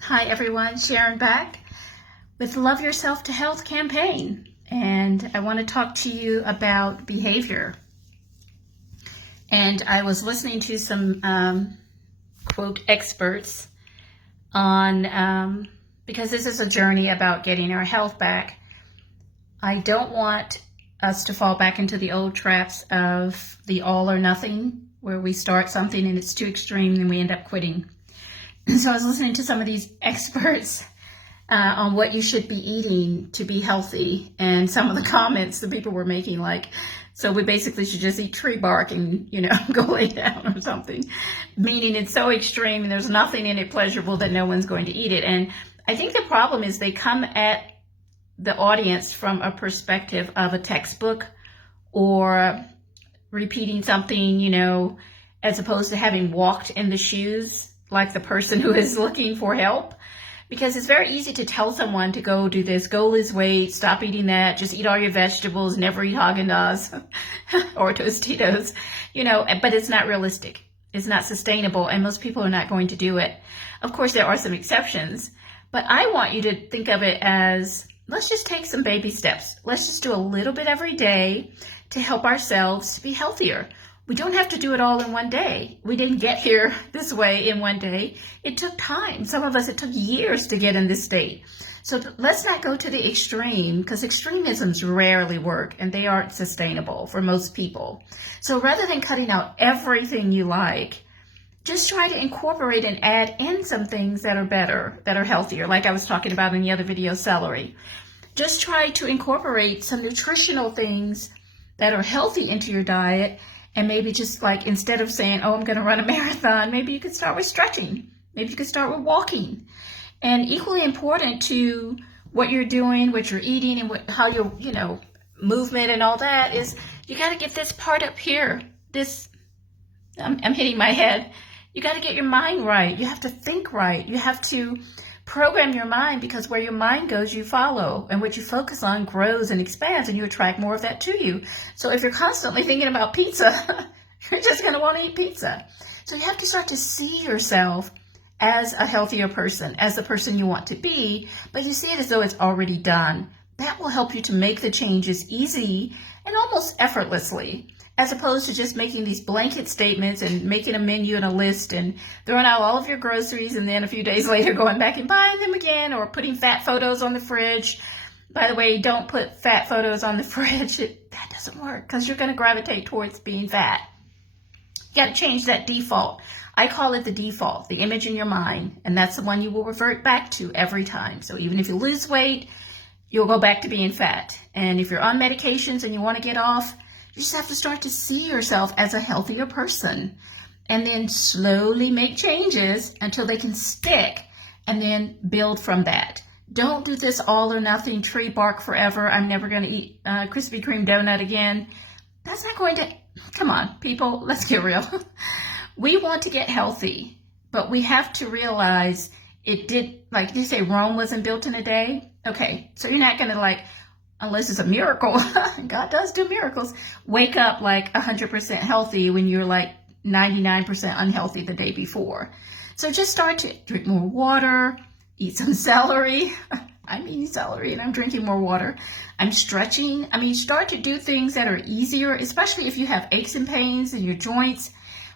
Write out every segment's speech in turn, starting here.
Hi everyone, Sharon back with Love Yourself to Health campaign. And I want to talk to you about behavior. And I was listening to some quote experts on, because this is a journey about getting our health back. I don't want us to fall back into the old traps of the all or nothing, where we start something and it's too extreme and we end up quitting. So I was listening to some of these experts on what you should be eating to be healthy, and some of the comments that people were making, like, so we basically should just eat tree bark and, go lay down or something, meaning it's so extreme and there's nothing in it pleasurable that no one's going to eat it. And I think the problem is they come at the audience from a perspective of a textbook or repeating something, as opposed to having walked in the shoes like the person who is looking for help. Because it's very easy to tell someone to go do this, go lose weight, stop eating that, just eat all your vegetables, never eat Haagen-Dazs or Tostitos, but it's not realistic. It's not sustainable, and most people are not going to do it. Of course, there are some exceptions, but I want you to think of it as, let's just take some baby steps. Let's just do a little bit every day to help ourselves to be healthier. We don't have to do it all in one day. We didn't get here this way in one day. It took time. Some of us, it took years to get in this state. So let's not go to the extreme, because extremisms rarely work and they aren't sustainable for most people. So rather than cutting out everything you like, just try to incorporate and add in some things that are better, that are healthier. Like I was talking about in the other video, celery. Just try to incorporate some nutritional things that are healthy into your diet. And maybe just like, instead of saying, oh, I'm going to run a marathon, maybe you could start with stretching. Maybe you could start with walking. And equally important to what you're doing, what you're eating, and how your, movement and all that is, you got to get this part up here. I'm hitting my head. You got to get your mind right. You have to think right. You have to program your mind, because where your mind goes, you follow, and what you focus on grows and expands, and you attract more of that to you. So if you're constantly thinking about pizza, you're just going to want to eat pizza. So you have to start to see yourself as a healthier person, as the person you want to be, but you see it as though it's already done. That will help you to make the changes easy and almost effortlessly, as opposed to just making these blanket statements and making a menu and a list and throwing out all of your groceries and then a few days later going back and buying them again, or putting fat photos on the fridge. By the way, don't put fat photos on the fridge. That doesn't work, because you're going to gravitate towards being fat. You got to change that default. I call it the default, the image in your mind, and that's the one you will revert back to every time. So even if you lose weight, you'll go back to being fat. And if you're on medications and you want to get off, you just have to start to see yourself as a healthier person, and then slowly make changes until they can stick, and then build from that. Don't do this all or nothing, tree bark forever. I'm never going to eat Krispy Kreme donut again. That's not going to, come on, people, let's get real. We want to get healthy, but we have to realize like you say, Rome wasn't built in a day. Okay, so you're not going to unless it's a miracle, God does do miracles, wake up 100% healthy when you're 99% unhealthy the day before. So just start to drink more water, eat some celery. I'm eating celery and I'm drinking more water. I'm stretching. Start to do things that are easier, especially if you have aches and pains in your joints,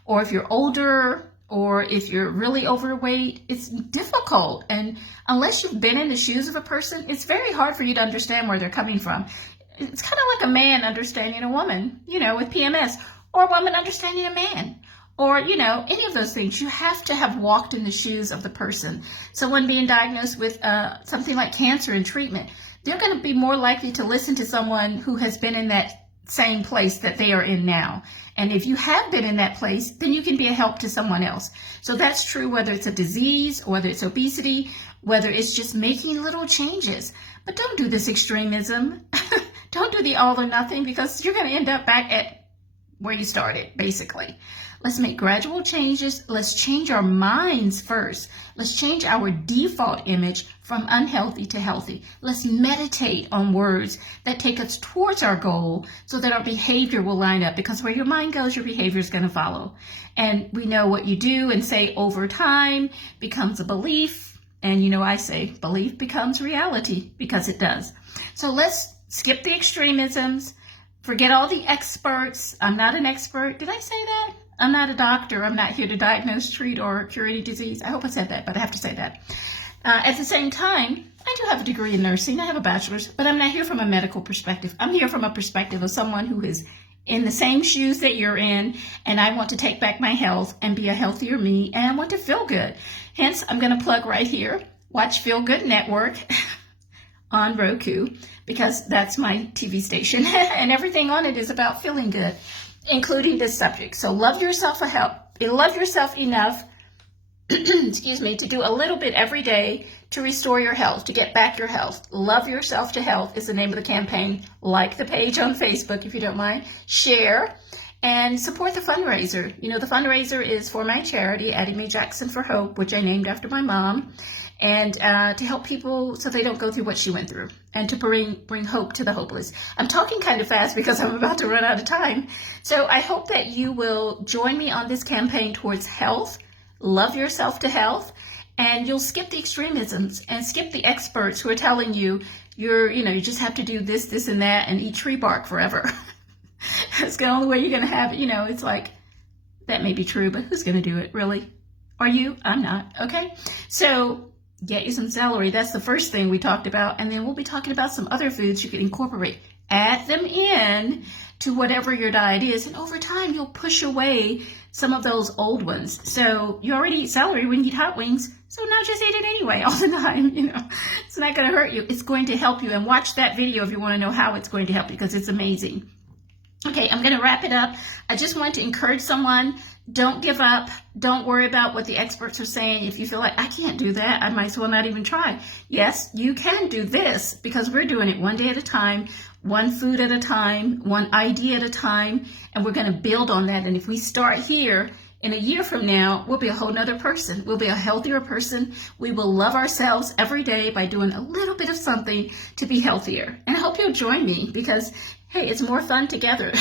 or if you're older, or if you're really overweight. It's difficult. And unless you've been in the shoes of a person, it's very hard for you to understand where they're coming from. It's kind of like a man understanding a woman, with PMS, or a woman understanding a man, or, any of those things. You have to have walked in the shoes of the person. So when being diagnosed with something like cancer and treatment, they're going to be more likely to listen to someone who has been in that same place that they are in now. And if you have been in that place, then you can be a help to someone else. So that's true whether it's a disease, whether it's obesity, whether it's just making little changes. But don't do this extremism. Don't do the all or nothing, because you're going to end up back at where you started, basically. Let's make gradual changes. Let's change our minds first. Let's change our default image from unhealthy to healthy. Let's meditate on words that take us towards our goal, so that our behavior will line up, because where your mind goes, your behavior is going to follow. And we know what you do and say over time becomes a belief, And you know, I say belief becomes reality, because it does. So let's skip the extremisms, forget all the experts. I'm not an expert. Did I say that? I'm not a doctor. I'm not here to diagnose, treat, or cure any disease. I hope I said that, but I have to say that. At the same time, I do have a degree in nursing. I have a bachelor's, but I'm not here from a medical perspective. I'm here from a perspective of someone who is in the same shoes that you're in, and I want to take back my health and be a healthier me, and I want to feel good. Hence, I'm going to plug right here, watch Feel Good Network on Roku, because that's my TV station, and everything on it is about feeling good, including this subject. So love yourself enough excuse me, to do a little bit every day to restore your health, to get back your health. Love Yourself to Health is the name of the campaign. Like the page on Facebook if you don't mind. Share and support the fundraiser. You know, the fundraiser is for my charity, Addie Mae Jackson for Hope, which I named after my mom, and to help people so they don't go through what she went through, and to bring hope to the hopeless. I'm talking kind of fast because I'm about to run out of time. So I hope that you will join me on this campaign towards health. Love yourself to health, and you'll skip the extremisms and skip the experts who are telling you you just have to do this, this, and that, and eat tree bark forever. That's the only way you're going to have it. You know, it's like, that may be true, but who's going to do it, really? Are you? I'm not. Okay. So get you some celery. That's the first thing we talked about. And then we'll be talking about some other foods you can incorporate. Add them in to whatever your diet is, and over time you'll push away some of those old ones. So you already eat celery when you eat hot wings, so now just eat it anyway all the time. You know, it's not going to hurt you. It's going to help you. And watch that video if you want to know how it's going to help you, because it's amazing. Okay, I'm going to wrap it up. I just want to encourage someone. Don't give up. Don't worry about what the experts are saying. If you feel like, I can't do that, I might as well not even try. Yes, you can do this, because we're doing it one day at a time, one food at a time, one idea at a time, and we're going to build on that. And if we start here, in a year from now, we'll be a whole nother person. We'll be a healthier person. We will love ourselves every day by doing a little bit of something to be healthier. And I hope you'll join me, because, hey, it's more fun together,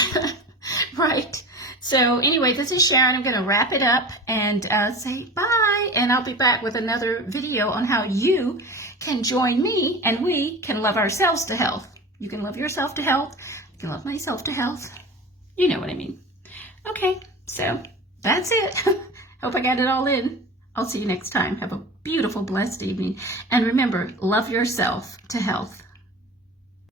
right? So anyway, this is Sharon. I'm going to wrap it up and say bye, and I'll be back with another video on how you can join me and we can love ourselves to health. You can love yourself to health. I can love myself to health. You know what I mean. Okay, so that's it. Hope I got it all in. I'll see you next time. Have a beautiful, blessed evening. And remember, love yourself to health.